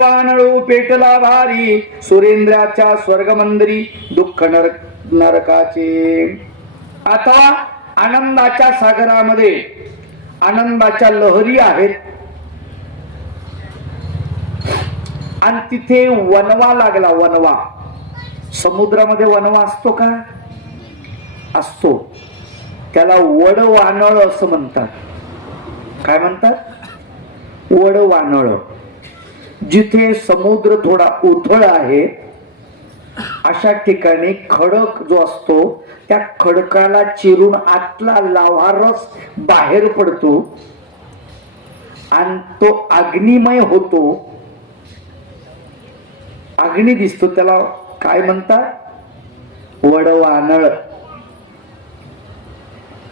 वानळू पेटला भारी सुरेंद्राच्या स्वर्गमंदिरी दुःख नरकाचे. आता आनंदाच्या सागरामध्ये आनंदाच्या लहरी आहेत आणि तिथे वनवा लागला. वनवा समुद्रामध्ये वनवा असतो का? असतो. त्याला वडवानळ असं म्हणतात. काय म्हणतात? वडवानळ. जिथे समुद्र थोडा उथळ आहे अशा ठिकाणी खडक जो असतो त्या खडकाला चिरून आतला लाव्हारस बाहेर पडतो आणि तो अग्निमय होतो. अग्नी दिसतो. त्याला काय म्हणतात? वडवानळ.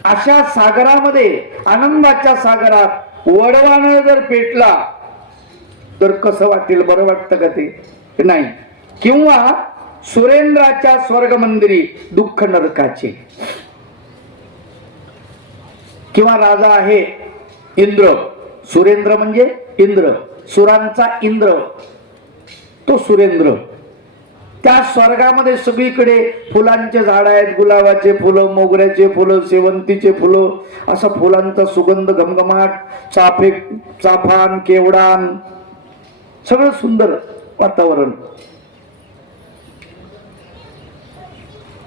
अशा सागरामध्ये आनंदाच्या सागरात वडवानळ जर पेटला तर कसं वाटेल? बरं वाटतं का ते? नाही. किंवा सुरेंद्राच्या स्वर्गमंदिरी दुःख नरकाचे. किंवा राजा आहे इंद्र. सुरेंद्र म्हणजे इंद्र. सुरांचा इंद्र तो सुरेंद्र. त्या स्वर्गामध्ये सगळीकडे फुलांचे झाड आहेत. गुलाबाचे फुलं, मोगऱ्याचे फुलं, शेवंतीचे फुलं, असा फुलांचा सुगंध घमघमाट, चाफान, केवडान, सगळं सुंदर वातावरण.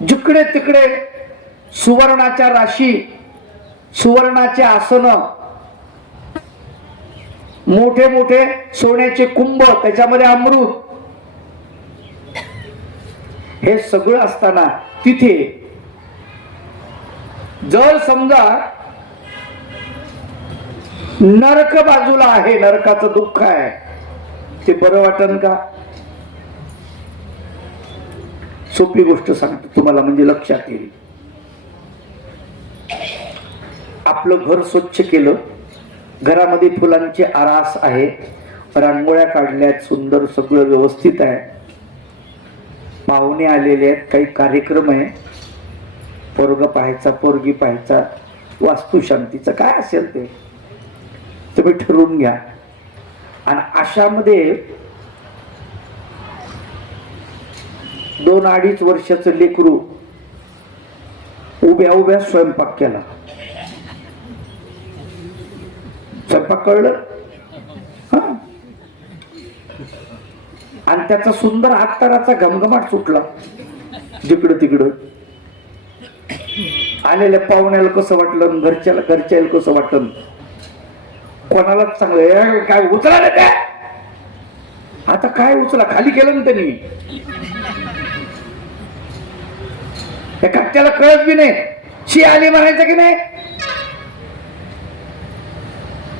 जिकडे तिकडे सुवर्णाच्या राशी, सुवर्णाचे आसन, मोठे मोठे सोन्याचे कुंभ, त्याच्यामध्ये अमृत, हे सगळं असताना तिथे जर समजा नरक बाजूला आहे, नरकाचं दुःख आहे, ते बरं वाटन का? सोपी गोष्ट सांगतो तुम्हाला, म्हणजे लक्षात येईल. आपलं घर स्वच्छ केलं, घरामध्ये फुलांची आरास आहे, रांगोळ्या काढल्यात, सुंदर सगळं व्यवस्थित आहे, पाहुणे आलेले आहेत, काही कार्यक्रम आहे, पोरग पाहायचा, पोरगी पाहायचा, वास्तुशांतीचं काय असेल ते तुम्ही ठरवून घ्या. आणि अशामध्ये 2-2.5 वर्षाचं लेकरू उभ्या उभ्या स्वयंपाक केला. स्वयंपाक कळलं आणि त्याचा सुंदर अत्तराचा घमघमाट सुटला. जिकडं तिकडं आलेल्या पाहुण्याला कसं वाटलं, घरच्याला कसं वाटलं, कोणालाच चांगलं. काय उचला ना त्या, आता काय उचला, खाली केलं ना त्यांनी. त्याला कळत बी नाही, शी आली म्हणायचं की नाही.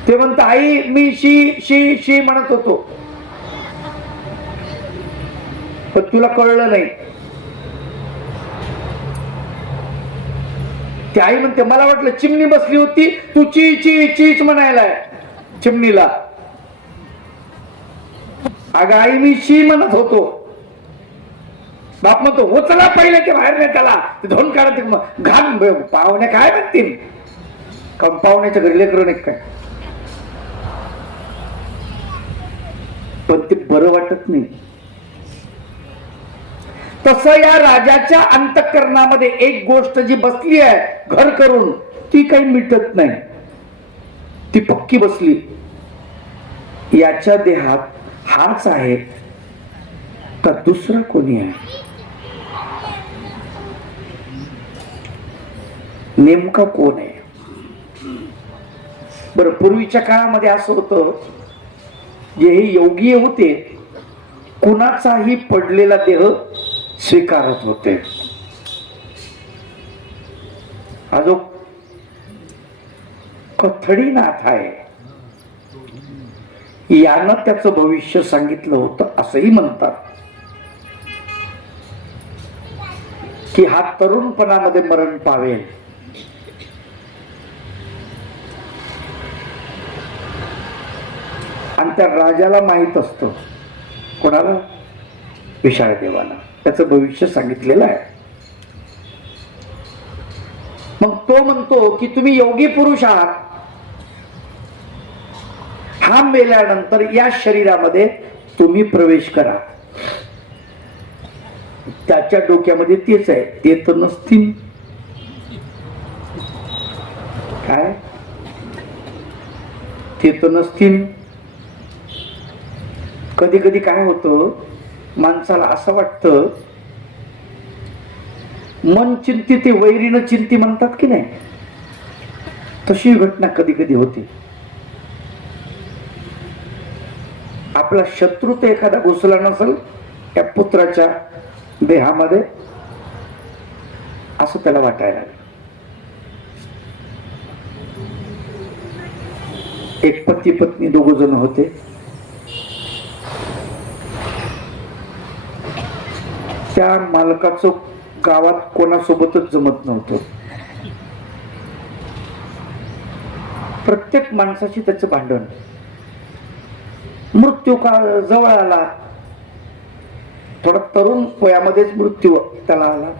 ते म्हणत आई मी शी शी शी म्हणत होतो, पण तुला कळलं नाही. ती आई म्हणते मला वाटलं चिमणी बसली होती, तू ची ची चीच म्हणायला चिमणीला. अगं आई मी शी म्हणत होतो. बाप म्हणतो उचला पहिले ते बाहेर नाही, त्याला धोन काढत घाण. पाहुणे काय म्हणतील, पाहुण्याच्या घरी लेकरं नाही काय, पण ते बरं वाटत नाही. तसं या राजाच्या अंतःकरणामध्ये एक गोष्ट जी बसली आहे घर करून, ती काही मिटत नाही, ती पक्की बसली. याच्या देहात हाच आहे का दुसरं कोणी आहे? नेमका कोण आहे? बरं, पूर्वीच्या काळामध्ये असं होतं, जे हे योगी होते कुणाचाही पडलेला देह स्वीकारत होते. हा जो कथडीनाथ आहे यानं त्याचं भविष्य सांगितलं होतं असंही म्हणतात, की हा तरुणपणामध्ये मरण पावेल. आणि त्या राजाला माहित असतं. कोणाला? विशाळ देवाला त्याचं भविष्य सांगितलेलं आहे. मग तो म्हणतो की तुम्ही योगी पुरुष आहात, हा मेल्यानंतर या शरीरामध्ये तुम्ही प्रवेश करा. त्याच्या डोक्यामध्ये तेच आहे, ते तर नसतील काय, ते तर नसतील. कधी कधी काय होतं, माणसाला असं वाटतं, मन चिंती ते वैरीनं चिंती म्हणतात की नाही, तशी घटना कधी कधी होते. आपला शत्रू तर एखादा घुसला नसेल त्या पुत्राच्या देहामध्ये, असं त्याला वाटायला लागलं. एक पती पत्नी दोघ जण होते. त्या मालकाचं गावात कोणासोबतच जमत नव्हतं. प्रत्येक माणसाशी त्याचं भांडण. मृत्यू का जवळ आला, थोडा तरुण वयामध्येच मृत्यू त्याला आला.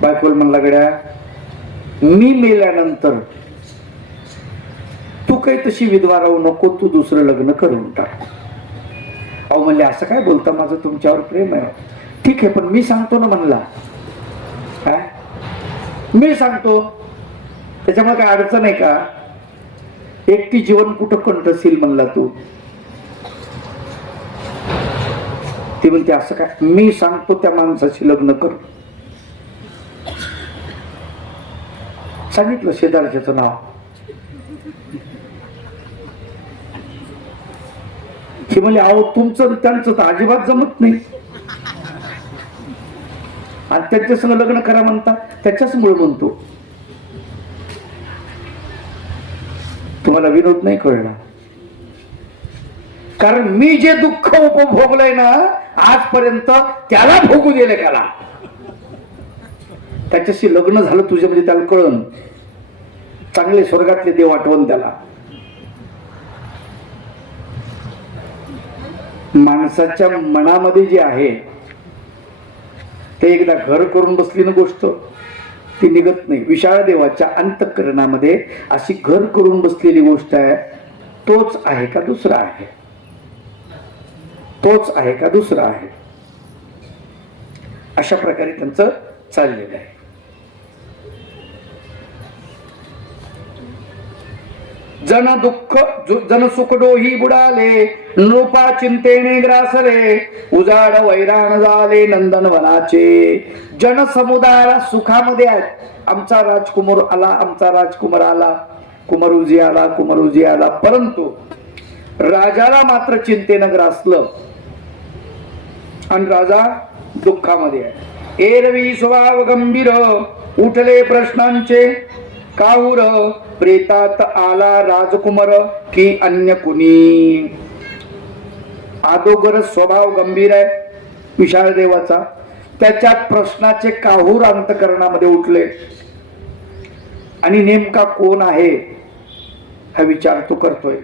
बायकोल म्हणला, गड्या मी मेल्यानंतर तू काही तशी विधवा राहू नको, तू दुसरं लग्न करून टाक. अहो म्हणले, असं काय बोलता, माझं तुमच्यावर प्रेम आहे. ठीक आहे, पण मी सांगतो ना म्हणला, काय मी सांगतो, त्याच्यामुळे काय अडचण आहे का, एकटी जीवन कुठं कंठसील म्हणला तू. ती म्हणते, असं काय, मी सांगतो त्या माणसाशी लग्न कर. सांगितलं शेजारच्याचं नाव. ती म्हणले, अहो तुमचं त्यांचं तर अजिबात जमत नाही, आणि त्यांच्या संग लग्न करा म्हणता, त्याच्याच मुळे म्हणतो. तुम्हाला विनोद नाही कळला, कारण मी जे दुःख उपभोगलंय ना आजपर्यंत, त्याला भोगू दिले त्याला. त्याच्याशी लग्न झालं तुझ्या, म्हणजे त्याला कळण, चांगले स्वर्गातले देव आठवण त्याला. माणसाच्या मनामध्ये जे आहे ते एकदा घर करून बसली ना गोष्ट, ती निघत नाही. विशाळ देवाच्या अंतःकरणामध्ये अशी घर करून बसलेली गोष्ट आहे. तोच आहे का दुसरा आहे, तोच आहे का दुसरा आहे, अशा प्रकारे त्यांचं चाललेलं आहे. जन दुःख जन सुख डोही बुडाले, नृपा चिंतेने ग्रासले, उजाड वैराण झाले नंदनवनाचे. जन समुदायाला सुखामध्ये आहेत. आमचा राजकुमार आला, आमचा राजकुमार आला, कुमारुजी आला, कुमारुजी आला, परंतु राजाला मात्र चिंतेनं ग्रासलं आणि राजा दुःखामध्ये आहे. एरवी स्वभाव गंभीर, उठले प्रश्नांचे काहूर, प्रेतात आला राजकुमार की अन्य कुणी. अदोगर स्वभाव गंभीर आहे विशाळ देवाचा, त्याच्यात प्रश्नाचे काहूर अंतकरणामध्ये उठले, आणि नेमका कोण आहे हा विचार तो करतोय.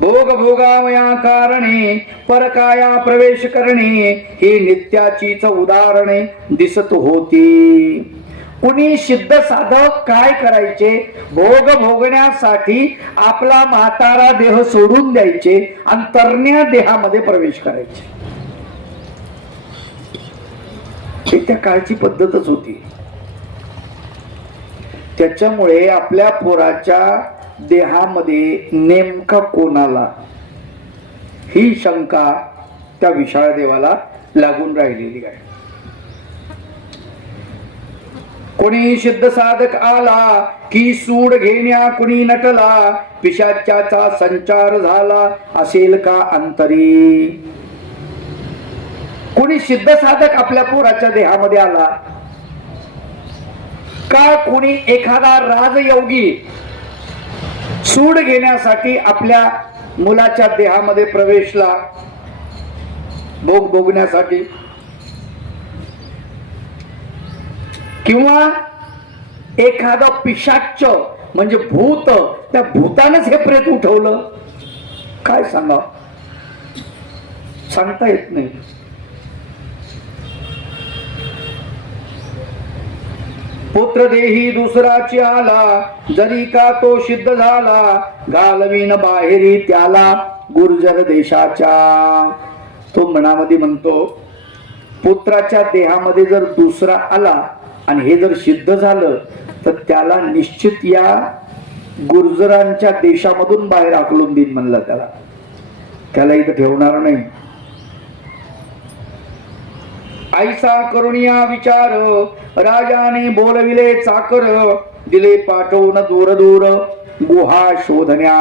भोग भोगावया कारणे परकाया प्रवेश करणे, हे नित्याचीच उदाहरणे दिसत होती. कुणी सिद्ध साधक काय करायचे, भोग भोगण्यासाठी आपला म्हातारा देह सोडून द्यायचे आणि तरण्या देहामध्ये प्रवेश करायचे. ही त्या काळची पद्धतच होती. त्याच्यामुळे आपल्या पोराच्या देहामध्ये नेमका कोणाला, ही शंका त्या विशाळ देवाला लागून राहिलेली आहे. कोणी सिद्ध साधक आला की सूड घेण्या कुणी नटला, पिशाच्याचा संचार झाला असेल का अंतरी. कोणी सिद्ध साधक आपल्या पोराच्या देहामध्ये आला का, कोणी एखादा राजयोगी सूड घेण्यासाठी आपल्या मुलाच्या देहामध्ये प्रवेशला भोग भोगण्यासाठी, किंवा एखादा पिशाच्च म्हणजे भूत, त्या भूतानच हे प्रेत उठवलं, काय सांगा, सांगता येत नाही. पुत्र देही दुसराची आला, जरी का तो सिद्ध झाला, घालवीन बाहेरी त्याला गुर्जर देशाच्या. तो मनामध्ये म्हणतो, पुत्राच्या देहामध्ये जर दुसरा आला आणि हे जर सिद्ध झालं तर त्याला निश्चित या गुर्जरांच्या देशामधून बाहेर हाकलून देईन म्हणलं. त्याला इथं ठेवणार नाही. ऐसा करुणिया विचार, राजाने बोलविले चाकर, दिले पाठवून दूर दूर गुहा शोधण्या.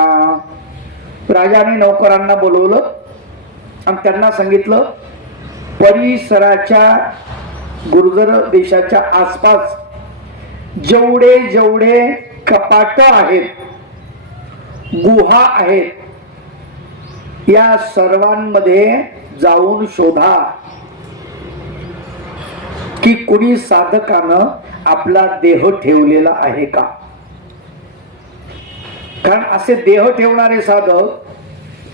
राजाने नौकरांना बोलवलं आणि त्यांना सांगितलं, परिसराच्या गुर्जर देशाच्या आसपास जेवढे जेवढे कपाट आहेत, गुहा आहेत, या सर्वांमध्ये जाऊन शोधा की कुणी साधकानं आपला देह ठेवलेला आहे का. कारण असे देह ठेवणारे साधक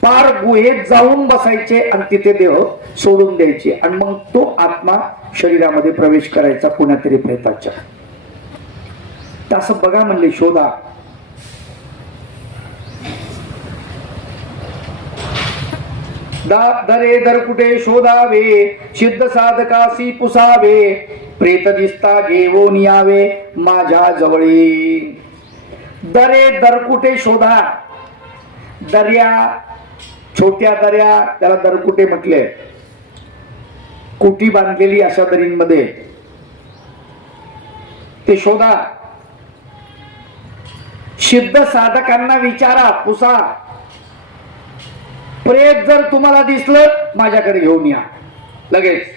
पार गुहेत जाऊन बसायचे आणि तिथे देह सोडून द्यायचे आणि मग तो आत्मा शरीरामध्ये प्रवेश करायचा कुणा तरी प्रेताच्या. असं बघा म्हणले, शोधा. दरे दर कुठे शोधावे, सिद्ध साधकासी पुसावे, प्रेत दिसता घेऊन यावे माझ्या जवळी. दरे दर कुठे शोधा. दर्या, छोट्या दर्या, त्याला दरकुटे म्हटले. कुटी बांधलेली अशा दरींमध्ये ते शोधा. सिद्ध साधकांना विचारा, पुसा. प्रेत जर तुम्हाला दिसलं माझ्याकडे घेऊन या लगेच.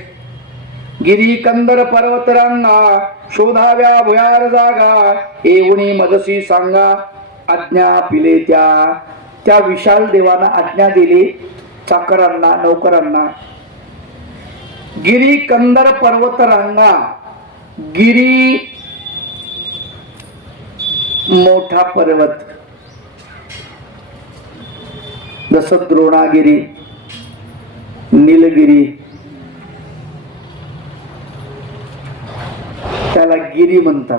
गिरी कंदर पर्वतरांना शोधाव्या भुयार जागा, एवणी मदसी सांगा आज्ञा पिले त्या. त्या विशाल देवाना आज्ञा दिली चाकरांना, नौकरांना. गिरी कंदर पर्वत रांगा. गिरी मोठा पर्वत, जसं द्रोणागिरी, नीलगिरी, त्याला गिरी म्हणतात.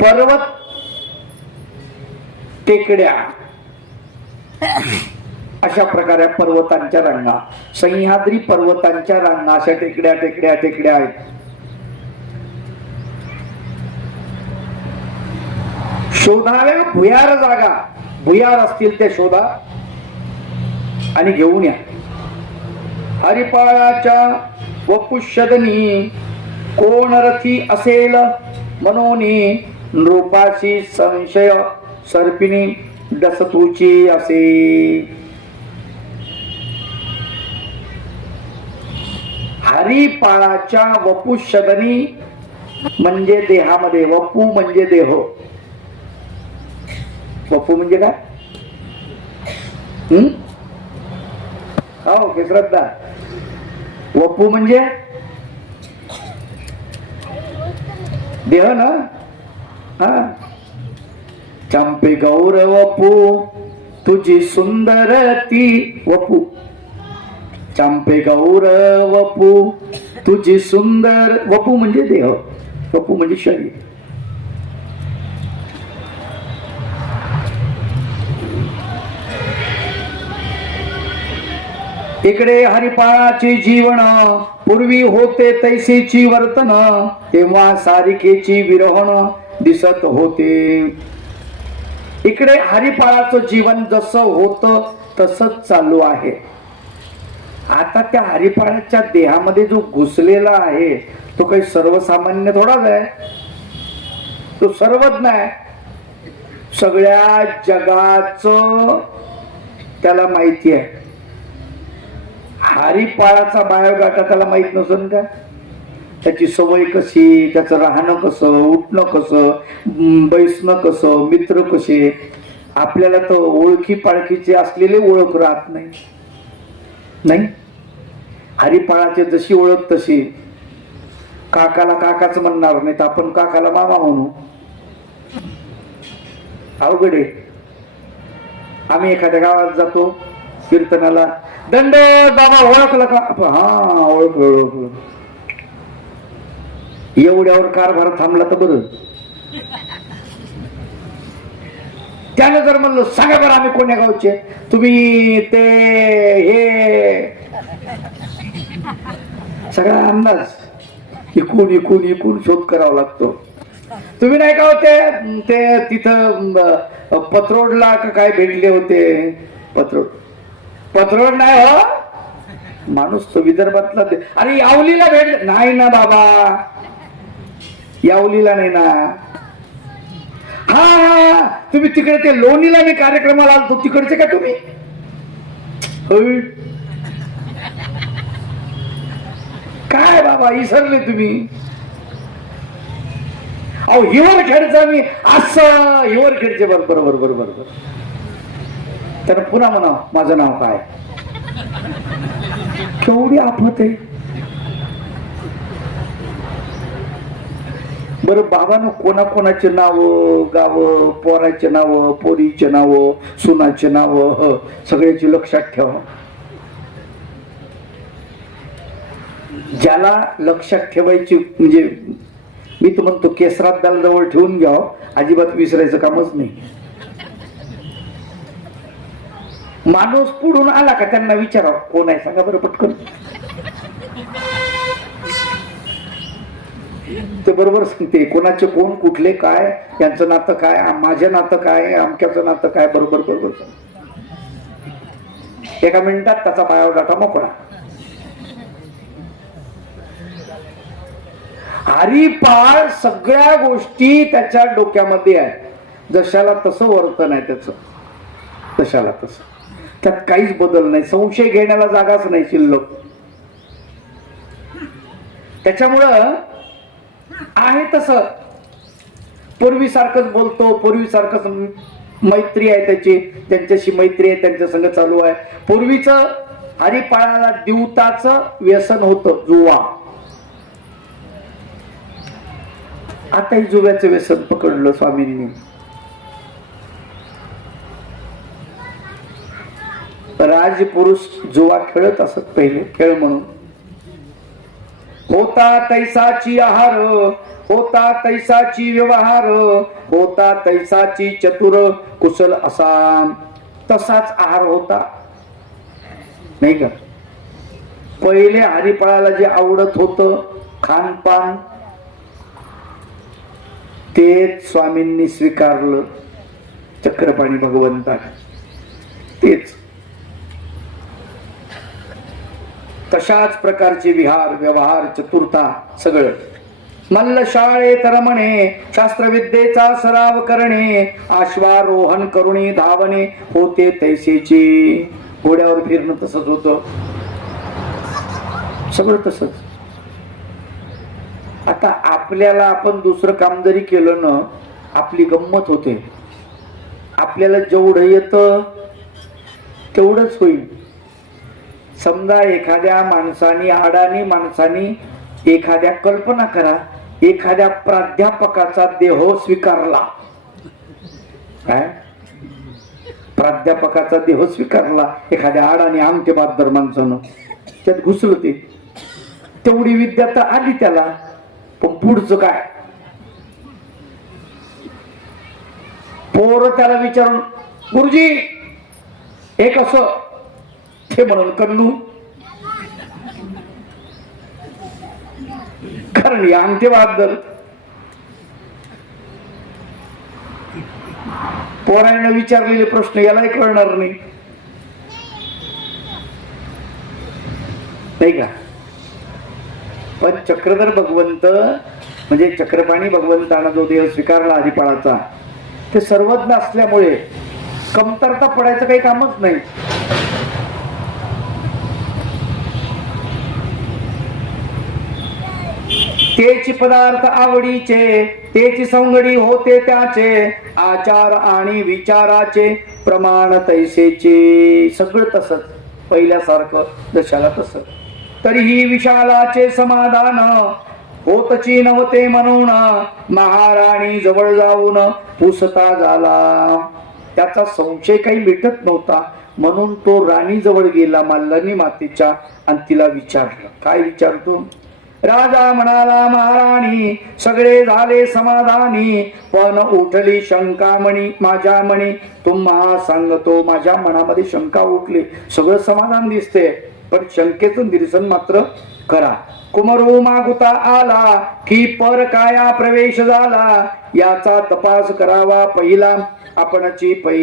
पर्वत, टेकड्या, अशा प्रकारे पर्वतांच्या रांगा, सह्याद्री पर्वतांच्या रांगा, अशा टेकड्या टेकड्या टेकड्या आहेत. शोधाव्या भुयार जागा, भुयार असतील ते शोधा आणि घेऊन या. हरिपाळाच्या व पुष्यदनी कोण रथी असेल मनोनी, नृपाशी संशय सर्पिणी डसतूची असे. हरिपाळाच्या वपुषदनी म्हणजे देहामध्ये, वपू म्हणजे देह. वपू म्हणजे काय? हो की श्रद्धा? वपू म्हणजे देह ना. हा, चंपे गौर वपू तुझी सुंदर ती वपू. चंपे गौर वपू तुझी सुंदर. वपू म्हणजे देह, वपू म्हणजे शरीर. इकडे हरिपाळाचे जीवन पूर्वी होते तैसेची वर्तन, तेव्हा सारिकेची विरहण दिसत होते. इकडे हरिपाळाचं जीवन जसं होतं तसंच चालू आहे. आता त्या हरिपाळाच्या देहामध्ये जो घुसलेला आहे तो काही सर्वसामान्य थोडाच आहे. तो सर्वज्ञ आहे. सगळ्या जगाचं त्याला माहिती आहे. हरिपाळाचा बायोडाटा त्याला माहित नसेल का? त्याची सवय कशी, त्याचं राहणं कसं, उठणं कसं, बैसणं कसं, मित्र कसे. आपल्याला तर ओळखी पाळखीचे असलेले ओळख राहत नाही. नाही, हरिपाळाचे जशी ओळख तशी. काकाला काकाच म्हणणार नाही तर आपण काकाला मामा म्हणू. अवघड आहे. आम्ही एखाद्या गावात जातो कीर्तनाला, दंड बाबा ओळखलं का? हा ओळखलं ओळखलं. एवढ्यावर कारभार थांबला तर बरं. त्यानं जर म्हणलं सांगा बरं आम्ही कोण्या गावचे, तुम्ही ते हे सगळा अंदाज इकून इकून इकून शोध करावा लागतो. तुम्ही नाही का होते ते तिथं पत्रोडला का काय भेटले होते? पत्रोड नाही हो माणूस तो विदर्भातला. अरे यावलीला भेट नाही ना बाबा, यावलीला नाही ना. हा हा तुम्ही तिकडे ते लोणीला मी कार्यक्रमाला आलतो तिकडचे का तुम्ही? काय बाबा विसरले तुम्ही? अहो हिवरखेडचा मी असं हिवरखेडचे बरोबर बरोबर बरोबर. तर पुन्हा म्हणा माझं नाव काय? केवढी आफत आहे बरं. बाबांनो कोणाकोणाचे नाव, गाव, पोराचे नाव, पोरीचे नाव, सुनाचे नाव सगळ्याची लक्षात ठेवा. ज्याला लक्षात ठेवायची म्हणजे मी तर म्हणतो केसरात दाल जवळ ठेवून घ्यावं, अजिबात विसरायचं कामच नाही. माणूस पुढून आला का त्यांना विचारा कोण आहे सांगा बरं पटकन. ते बरोबर सांगते कोणाचे कोण, कुठले, काय, यांचं नातं काय, माझं नातं काय, अमक्याचं नातं काय, बरोबर बरोबर. एका मिनिटात त्याचा बायोडाटा मोकळा. हरिपाळ सगळ्या गोष्टी त्याच्या डोक्यामध्ये आहेत. जशाला तसं वर्तन आहे त्याचं, तशाला तसं, त्यात काहीच बदल नाही. संशय घेण्याला जागाच नाही शिल्लक. त्याच्यामुळं आहे तसं पूर्वीसारखंच बोलतो, पूर्वीसारखंच मैत्री आहे त्याची, त्यांच्याशी मैत्री आहे, त्यांच्या संग चालू आहे. पूर्वीचं हरिपाळाला दिवताचं व्यसन होतं, जुवा. आताही जुव्याचं व्यसन पकडलं स्वामींनी. राजपुरुष जुवा खेळत असत पहिले, खेळ म्हणून. होता तैसाची आहार, होता तैसाची व्यवहार, होता तैसाची चतुर कुशल असा. तसाच आहार होता नाही का? पहिले हरिपाळाला जे आवडत होतं खानपान तेच स्वामींनी स्वीकारलं. चक्रपाणी भगवंता तेच तशाच प्रकारचे विहार, व्यवहार, चतुरता सगळं. मल्ल शाळेत रमणे, शास्त्रविद्येचा सराव करणे, अश्वारोहण करुणी धावणे, होते तैसेची. घोड्यावर फिरणं तसंच होतं, सगळं तसंच. आता आपल्याला आपण दुसरं काम जरी केलं ना, आपली गंमत होते. आपल्याला जेवढं येतं तेवढंच होईल. समजा एखाद्या माणसाने, अडाणी माणसाने एखाद्या, कल्पना करा, एखाद्या प्राध्यापकाचा देह स्वीकारला. काय? प्राध्यापकाचा देह स्वीकारला एखाद्या अडाणी आमटे बहादर माणसानं. त्यात घुसलं ते. तेवढी विद्या तर आली त्याला, पण पुढचं काय? पोर त्याला विचारून गुरुजी हे कसं, ते म्हणून कन्नू. कारण आमटे बहादर पोराने विचारलेले प्रश्न यालाही कळणार नाही, नाही का? पण चक्रधर भगवंत म्हणजे चक्रपाणी भगवंताना जो देह स्वीकारला हरिपाळाचा, ते सर्वज्ञ असल्यामुळे कमतरता पडायचं काही कामच नाही. तेची पदार्थ आवडीचे, तेची संगडी होते त्याचे, आचार आणि विचाराचे प्रमाण तैसेचे. सगळं तसंच पहिल्यासारखं, जशाला तसं. तरीही विशालाचे समाधान होतची नव्हते म्हणून, महाराणी जवळ जाऊन पुसता झाला. त्याचा संशय काही मिटत नव्हता, म्हणून तो राणी जवळ गेला मल्लानी मातेच्या आणि तिला विचारलं. काय विचारतो? राजा म्हणाला महाराणी सगळे झाले समाधानी, पण उठली शंका मणी माझ्या मणी, तुम्हा सांगतो माझ्या मनामध्ये शंका उठली. सगळं समाधान दिसते पण शंकेचं निरसन मात्र करा. कुमरू मागुता आला की पर काया प्रवेश झाला, याचा तपास करावा पहिला आपणची पै.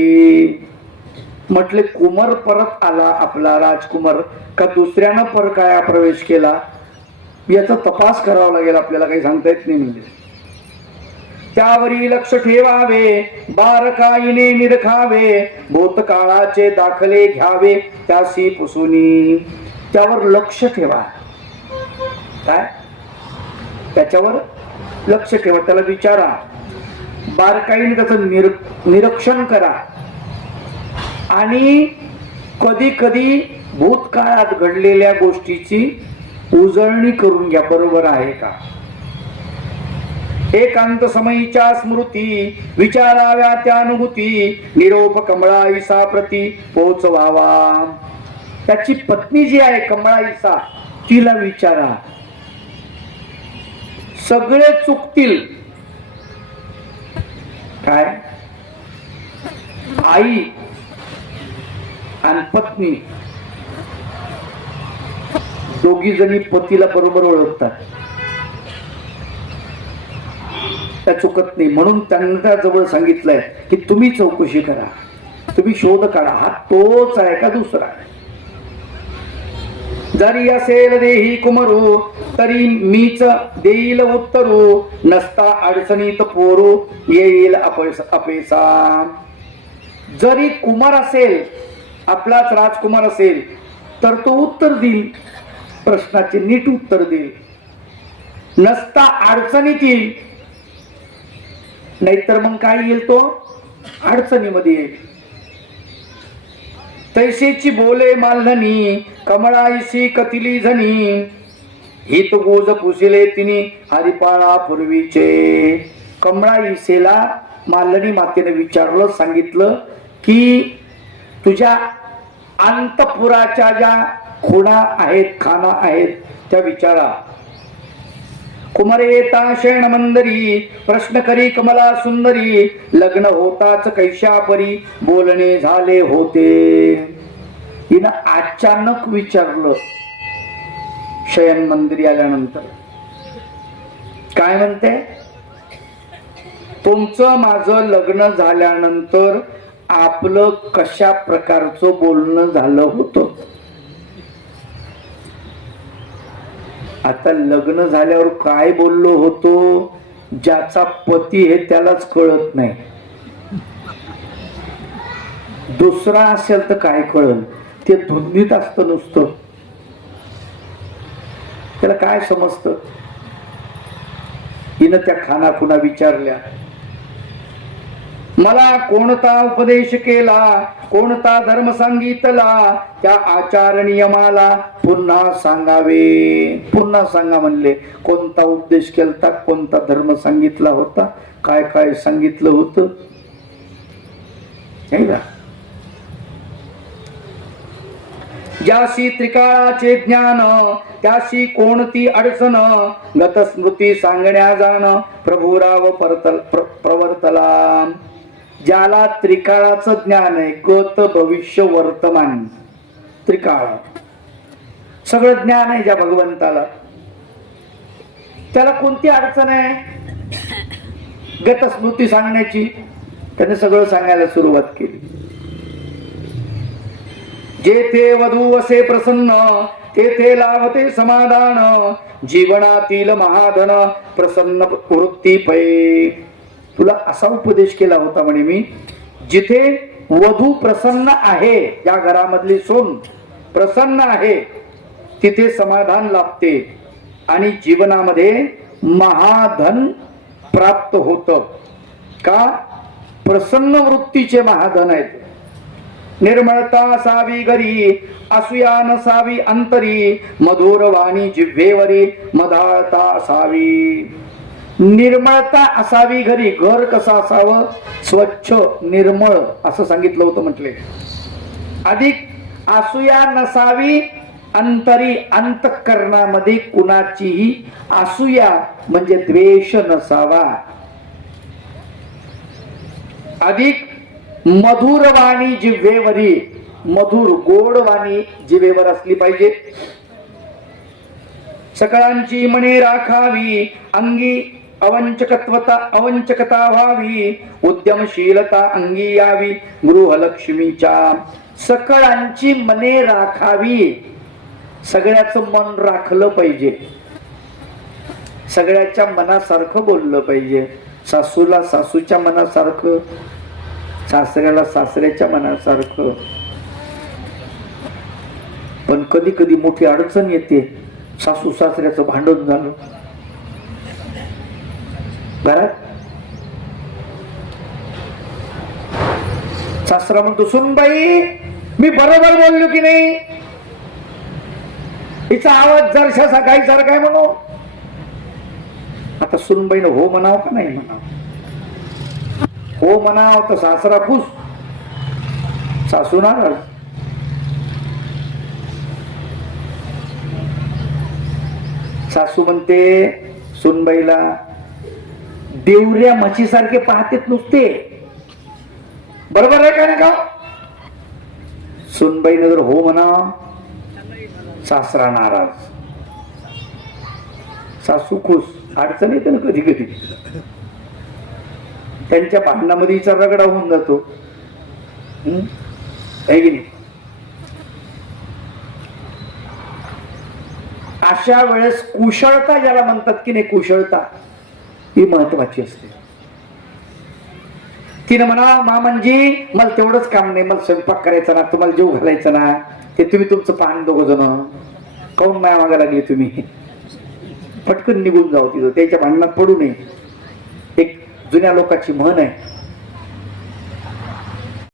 म्हटले कुमार परत आला आपला राजकुमार का दुसऱ्यानं परकाया प्रवेश केला, याचा तपास करावा लागेल आपल्याला, काही सांगता येत नाही. म्हणजे त्यावरी लक्ष ठेवावे बारकाईने निरखावे, भूतकाळाचे दाखले घ्यावे त्यासी पुसुनी. त्यावर लक्ष ठेवा. काय त्याच्यावर लक्ष ठेवा, त्याला विचारा, बारकाईने त्याचं निरीक्षण करा आणि कधी कधी भूतकाळात घडलेल्या गोष्टीची उजळणी करून घ्या. बरोबर आहे का? एकांत समयीच्या स्मृती विचाराव्या त्या अनुभूती, निरोप कमळाईसा प्रती पोचवावा. त्याची पत्नी जी आहे कमळाईसा तिला विचारा. सगळे चुकतील. काय आई आणि पत्नी दोघी जणी पतीला बरोबर ओळखतात, त्या चुकत नाही. म्हणून त्यांना जवळ सांगितलंय की तुम्ही चौकशी करा, तुम्ही शोध काढा, हा तोच आहे का दुसरा. जरी असेल देही कुमरू तरी मीच देईल उत्तरू, नसता अडचणीत पोरू येईल अपेसा. जरी कुमार असेल, आपलाच राजकुमार असेल तर तो उत्तर देईल, प्रश्नाचे नीट उत्तर देईल. नसता अडचणीत येईल, नाहीतर मग काय येईल, तो अडचणीमध्ये येईल. तैसेची बोले मालधनी कमळाईशी कतिली झनी, हित गोज पुसिले तिनी हरिपाळा पूर्वीचे. कमळाईसेला मालधनी मातेने विचारलं, सांगितलं की तुझ्या अंतपुराच्या ज्या खुणा आहेत, खाना आहेत त्या विचारा. कुमार येता शयन मंदरी प्रश्न करी कमला सुंदरी, लग्न होताच कैशा परी बोलणे झाले होते. हिनं अचानक विचारलं शयन मंदिरी आल्यानंतर. काय म्हणते? तुमचं माझं लग्न झाल्यानंतर आपलं कशा प्रकारचं बोलणं झालं होतं. आता लग्न झाल्यावर काय बोललो होतो, ज्याचा पती हे त्यालाच कळत नाही. दुसरा असेल तर काय कळल, ते धुंदीत असतं नुसतं, त्याला काय समजतं. हिनं त्या खाना खुणा विचारल्या. मला कोणता उपदेश केला, कोणता धर्म सांगितला, त्या आचार नियमाला पुन्हा सांगावे. पुन्हा सांगा म्हणले. कोणता उपदेश केलता, कोणता धर्म सांगितला होता, काय काय सांगितलं होतं. ज्याशी त्रिकाळाचे ज्ञान त्याशी कोणती अडचण, गतस्मृती सांगण्या जाण प्रभुराव प्रवर्तला. ज्याला त्रिकाळाचं ज्ञान आहे, गत भविष्य वर्तमान त्रिकाळ सगळं ज्ञान आहे ज्या भगवंताला, त्याला कोणती अडचण आहे गतस्मृती सांगण्याची. त्याने सगळं सांगायला सुरुवात केली. जेथे वधू असे प्रसन्न तेथे लाभते समाधान, जीवनातील महाधन प्रसन्न वृत्ती पै. तुला असा उपदेश केला होता म्हणे मी, जिथे वधू प्रसन्न आहे, या घरामधली सोन प्रसन्न आहे, तिथे समाधान लाभते आणि जीवनामध्ये महाधन प्राप्त होतं. का? प्रसन्न वृत्तीचे महाधन आहेत. निर्मळता असावी घरी असूया नसावी अंतरी, मधुर वाणी जिव्हेवरी मधाळता असावी. निर्मळता असावी घरी. घर कसं असावं? स्वच्छ निर्मळ असं सांगितलं होतं म्हटले. अधिक असूया नसावी अंतरी अंतःकरणामध्ये कुणाचीही असूया म्हणजे द्वेष नसावा. अधिक मधुर वाणी जिव्हेवरी, मधुर गोड वाणी जिव्हेवर असली पाहिजे. सकळांची मने राखावी, अंगी अवंचकता व्हावी, उद्यमशीलता अंगी यावी गृहलक्ष्मीच्या. सकळांची मने राखावी, सगळ्याचं मन राखलं पाहिजे, सगळ्याच्या मनासारखं बोललं पाहिजे. सासूला सासूच्या मनासारखं, सासऱ्याला सासऱ्याच्या मनासारखं. पण कधी कधी मोठी अडचण येते, सासू सासऱ्याचं भांडण झालं घरात. सासरा म्हणतो, सुनबाई मी बरोबर बोललो की नाही? हिचा आवाज जरशाचा गाई सारखा आहे म्हणून. आता सुनबाईनं हो म्हणावं का नाही म्हणावं? हो म्हणावं तर सासरा खुश, सासू नाराज. सासू म्हणते सुनबाईला, देवऱ्या म्हशीसारखे पाहतेत नुसते, बरोबर आहे का नाही का? सुनबाईनं जर हो म्हणा, सासरा नाराज, सासू खुश. अडचण येते ना कधी कधी, त्यांच्या भांडणामध्ये हिचा रगडा होऊन जातो, आहे की नाही? अशा वेळेस कुशलता ज्याला म्हणतात की नाही, कुशलता ही महत्वाची असते. तिनं म्हणा, मामांजी मला तेवढंच काम नाही, मला स्वयंपाक करायचा ना, तुम्हाला जेव घालायचं ना, ते तुम्ही तुमचं पाहण दोघ जण काऊन माया मागा लागली तुम्ही, पटकन निघून जाऊ तिथं, त्याच्या भांडणात पडू नये. एक जुन्या लोकांची म्हण आहे,